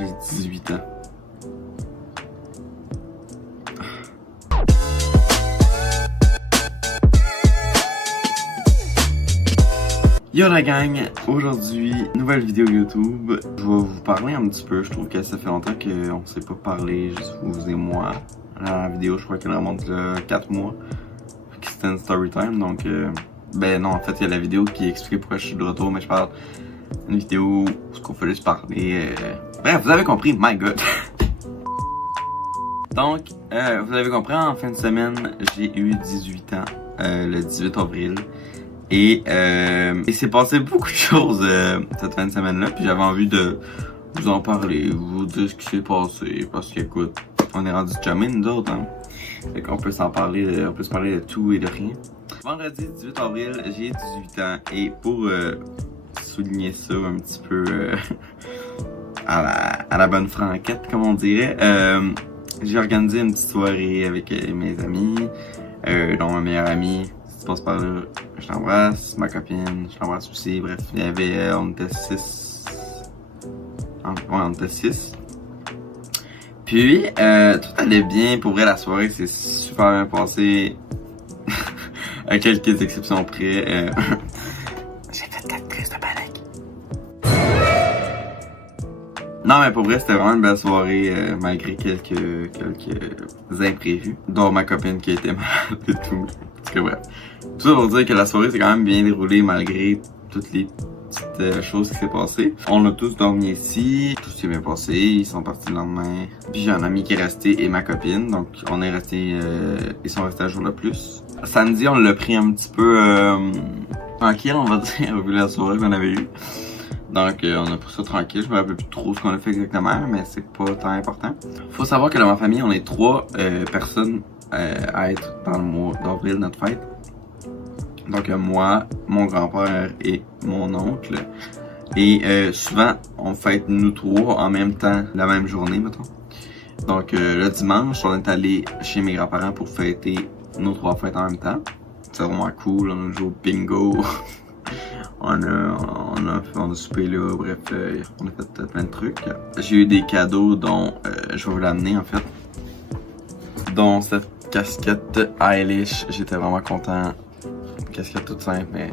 J'ai 18 ans. Yo la gang, aujourd'hui, nouvelle vidéo YouTube. Je vais vous parler un petit peu, je trouve que ça fait longtemps qu'on ne s'est pas parlé, juste vous et moi. La vidéo, je crois qu'elle remonte le 4 mois. C'était une story time, donc ben non, en fait, il y a la vidéo qui explique pourquoi je suis de retour, mais je parle d'une vidéo où qu'on fallait se parler. Bref, vous avez compris, my god. Donc, vous avez compris, en fin de semaine, j'ai eu 18 ans, le 18 avril. Et il s'est passé beaucoup de choses cette fin de semaine-là, puis j'avais envie de vous en parler, vous dire ce qui s'est passé, parce qu'écoute, on est rendu chumés nous autres, hein. Fait qu'on peut s'en parler, on peut se parler de tout et de rien. Vendredi 18 avril, j'ai 18 ans, et pour souligner ça un petit peu à la bonne franquette, comme on dirait, j'ai organisé une petite soirée avec mes amis, dont ma meilleure amie. Si tu passes par là, je t'embrasse, ma copine, je t'embrasse aussi. Bref, il y avait, on était 6. Ouais, on était 6. Puis, tout allait bien. Pour vrai, la soirée s'est super bien passée. À quelques exceptions près. J'ai fait 4 crises de panique. Non, mais pour vrai, c'était vraiment une belle soirée, malgré quelques imprévus. Dont ma copine qui était malade et tout. Parce que bref. Tout ça pour dire que la soirée s'est quand même bien déroulée malgré toutes les petites choses qui s'est passées. On a tous dormi ici, tout s'est bien passé, ils sont partis le lendemain. Puis j'ai un ami qui est resté et ma copine, donc on est resté, ils sont restés un jour de plus. Samedi, on l'a pris un petit peu tranquille, on va dire, vu la soirée qu'on avait eue. Donc on a pris ça tranquille, je me rappelle plus trop ce qu'on a fait exactement, mais c'est pas tant important. Faut savoir que dans ma famille, on est 3 personnes à être dans le mois d'avril, notre fête. Donc moi, mon grand-père et mon oncle. Et souvent, on fête nous 3 en même temps, la même journée, mettons. Donc le dimanche, on est allé chez mes grands-parents pour fêter nos 3 fêtes en même temps. C'est vraiment cool, on a joué au bingo. on a soupé là, bref, on a fait plein de trucs. J'ai eu des cadeaux dont je vais vous l'amener en fait. Dont cette casquette Eilish, j'étais vraiment content. Casquette toute simple, mais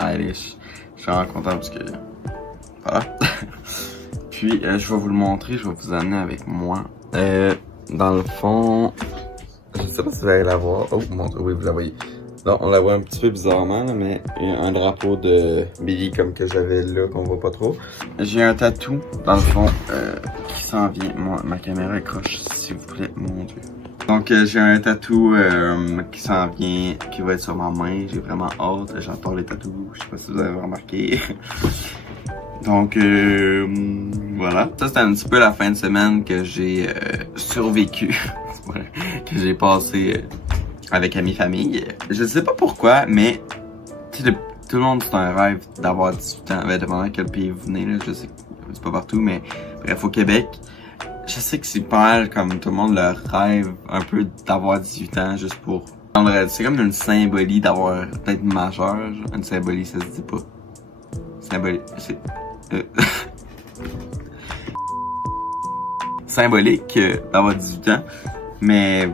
Eilish, je suis vraiment content parce que voilà. Puis je vais vous le montrer, je vais vous amener avec moi. Dans le fond, je sais pas si vous allez la voir. Oh mon dieu, oui vous la voyez. Là, on la voit un petit peu bizarrement, là, mais il y a un drapeau de Billy comme que j'avais là, qu'on voit pas trop. J'ai un tatou, dans le fond, qui s'en vient. Ma caméra accroche, s'il vous plaît, mon dieu. Donc j'ai un tatou qui s'en vient, qui va être sur ma main. J'ai vraiment hâte, j'adore les tatous, je sais pas si vous avez remarqué. Donc voilà. Ça c'était un petit peu la fin de semaine que j'ai survécu, que j'ai passé avec amis famille. Je sais pas pourquoi, mais tu sais, tout le monde c'est un rêve d'avoir 18 ans, dépendant de quel pays vous venez, là, je sais que c'est pas partout, mais bref, au Québec, je sais que c'est pas mal comme tout le monde le rêve un peu d'avoir 18 ans juste pour... C'est comme une symbolie d'avoir d'être majeur, genre. Une symbolie, ça se dit pas. Symbolique, c'est... symbolique d'avoir 18 ans, mais...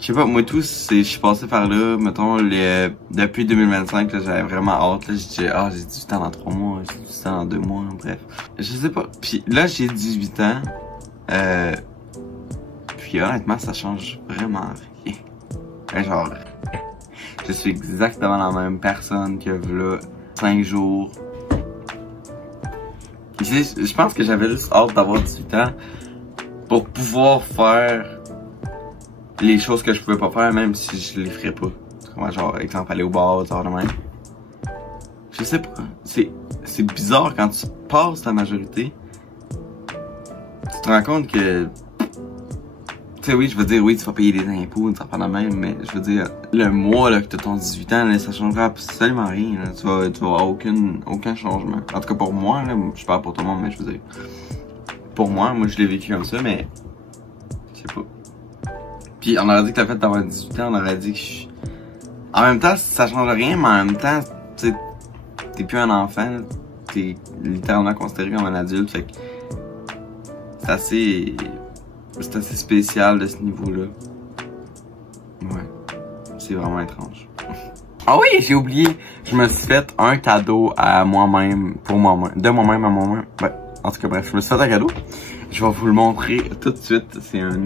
Je sais pas, moi tout, je suis passé par là, mettons, depuis 2025, là, j'avais vraiment hâte, là, j'ai 18 ans dans 3 mois, j'ai 18 ans dans 2 mois, bref. Je sais pas, puis là, j'ai 18 ans, puis honnêtement, ça change vraiment rien. Genre, je suis exactement la même personne que là, 5 jours. Je pense que j'avais juste hâte d'avoir 18 ans pour pouvoir faire les choses que je pouvais pas faire même si je les ferais pas. Comment, genre, exemple, aller au bar, genre de même. Je sais pas. C'est bizarre quand tu passes ta majorité. Tu te rends compte que... Tu sais, oui, je veux dire, oui, tu vas payer des impôts, une certaine même, mais je veux dire, le mois là, que tu as ton 18 ans, là, ça changera absolument rien. Là. Tu vas avoir aucun changement. En tout cas, pour moi, là, je parle pour tout le monde, mais je veux dire... Pour moi je l'ai vécu comme ça, mais... Je sais pas. Puis on aurait dit que le fait d'avoir 18 ans, on aurait dit que En même temps, ça change rien, mais en même temps, tu sais, t'es plus un enfant, t'es littéralement considéré comme un adulte, fait que c'est assez spécial de ce niveau-là. Ouais, c'est vraiment étrange. Ah oui, j'ai oublié, je me suis fait un cadeau à moi-même, de moi-même à moi-même. Ben, en tout cas, bref, je me suis fait un cadeau. Je vais vous le montrer tout de suite. C'est un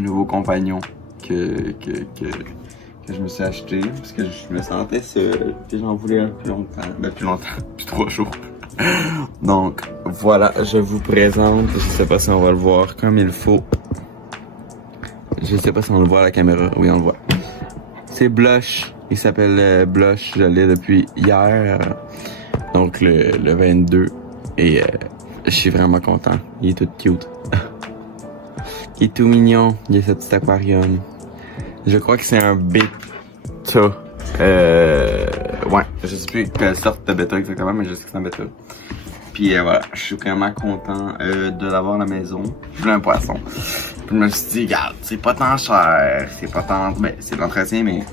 nouveau compagnon que je me suis acheté parce que je me sentais seul, que j'en voulais un depuis longtemps. Ben, depuis 3 jours. Donc, voilà, je vous présente. Je sais pas si on va le voir comme il faut. Je sais pas si on le voit à la caméra. Oui, on le voit. C'est Blush. Il s'appelle Blush. Je l'ai depuis hier. Donc, le 22. Et je suis vraiment content. Il est tout cute. Il est tout mignon. Il y a ce petit aquarium. Je crois que c'est un bêta. Ouais, je sais plus quelle sorte de bêta exactement, mais je sais que c'est un bêta. Puis voilà, je suis vraiment content de l'avoir à la maison. Je voulais un poisson. Puis je me suis dit, regarde, c'est pas tant cher, c'est pas tant... Ben, c'est de l'entretien, mais...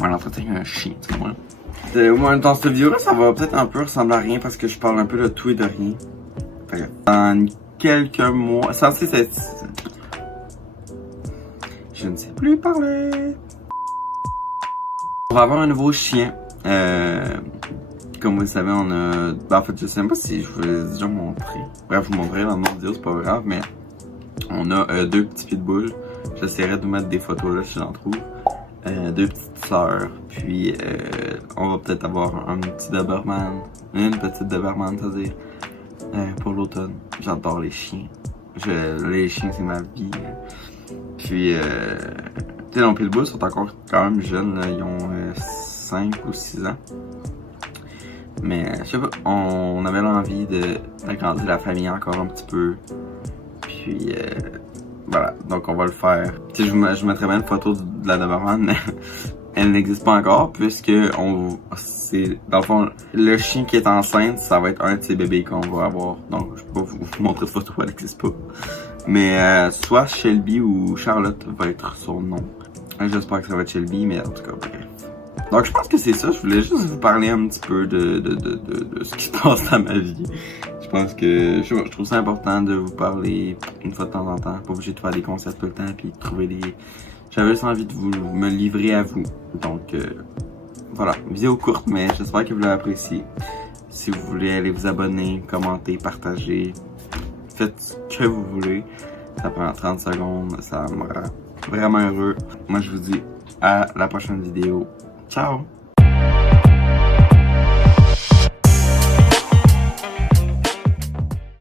Ouais, l'entretien, il y a un chien, tu vois. Moi, dans cette vidéo-là, ça va peut-être un peu ressembler à rien parce que je parle un peu de tout et de rien. Fait que dans quelques mois... Censé être... Je ne sais plus parler. On va avoir un nouveau chien. Comme vous le savez, on a... Ben, en fait, je sais même pas si je vous l'ai déjà montré. Bref, je vous montrerai dans mon vidéo, c'est pas grave, mais... On a 2 petits pitbulls. J'essaierai de vous mettre des photos là si j'en trouve. 2 petites sœurs. Puis on va peut-être avoir un petit Doberman. Une petite Doberman, c'est-à-dire. Pour l'automne. J'adore les chiens. Les chiens, c'est ma vie. Puis, tu sais, nos pitbulls sont encore quand même jeunes. Là. Ils ont 5 ou 6 ans. Mais, je sais pas, on avait l'envie d'agrandir la famille encore un petit peu. Puis, voilà, donc on va le faire. Tu sais, je mettrais bien une photo de la Doberman, mais elle n'existe pas encore, puisque c'est, dans le fond, le chien qui est enceinte, ça va être un de ses bébés qu'on va avoir. Donc, je peux pas vous montrer de photo, elle n'existe pas. Mais, soit Shelby ou Charlotte va être son nom. J'espère que ça va être Shelby, mais en tout cas, bref. Donc, je pense que c'est ça. Je voulais juste vous parler un petit peu de ce qui se passe dans ma vie. Je pense que je trouve ça important de vous parler une fois de temps en temps. Pas obligé de faire des concepts tout le temps puis de trouver des... J'avais juste envie de me livrer à vous. Donc, voilà. Vidéo courte, mais j'espère que vous l'avez appréciée. Si vous voulez aller vous abonner, commenter, partager, faites ce que vous voulez. Ça prend 30 secondes. Ça me rend vraiment heureux. Moi, je vous dis à la prochaine vidéo. Ciao!